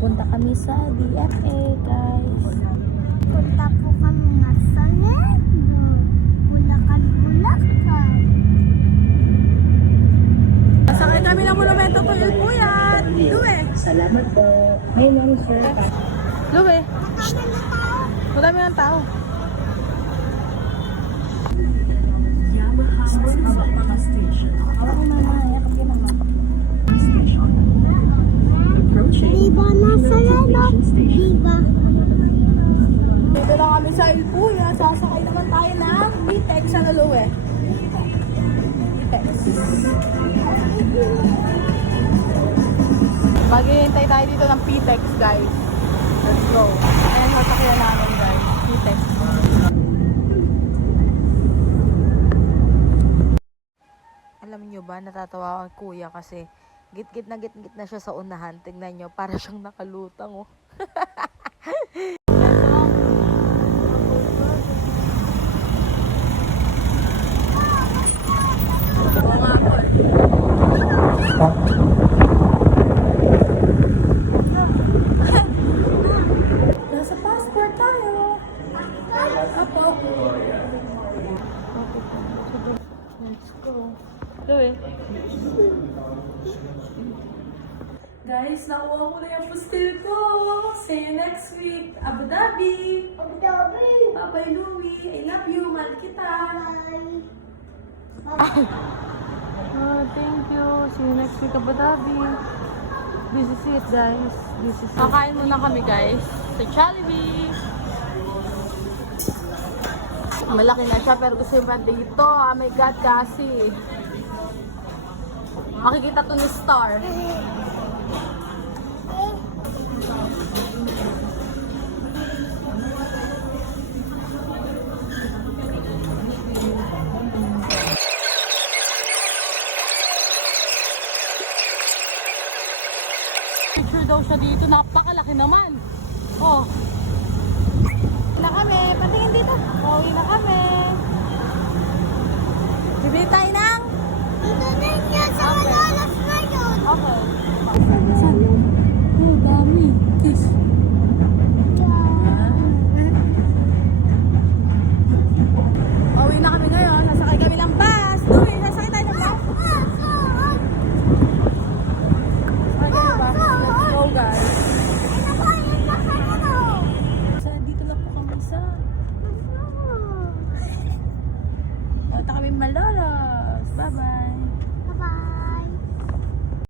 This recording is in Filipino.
Pupunta kami sa DFA, guys. Punta po kami nga sa Negro. Bulacan, Bulacan. Sakay kami ng monumento ko yung kuya. Luwe. Salamat po. May long sir. Luwe. Kami na tao. Madami ng tao. Yamaha Ababa Station. Ako mama, yakap yun naman. Station. Approaching. Diba nasa Leno? Station. Diba? Dito lang kami sa El Puya. Sasakay naman tayo ng PTEX sa Luwe. PTEX. Maghihintay tayo dito ng PTEX, guys. Let's go. Ayan, sasakyan namin, guys. PTEX. Alam nyo ba, natatawa ang kuya kasi git-git na siya sa unahan. Tingnan nyo, para siyang nakalutang, oh. Nasa passport tayo. Apo. Let's go. Guys, nakuha ko na yung postil ko. See you next week. Abu Dhabi. Abu Dhabi. Bye-bye, Louie. I love you. Mahal kita. Oh, thank you. See you next week, Abu Dhabi. This is it, guys. This is it. Kakain muna kami, guys. Sa Jollibee. Malaki na siya, pero gusto yung pa dito. Oh my God, kasi. Makikita to ni Star. Picture daw siya dito. Napakalaki naman. Oh. Na kami. Patingin dito. Uwi na kami. Bibili tayo ng? Dito din yan sa Malolos ngayon. Okay.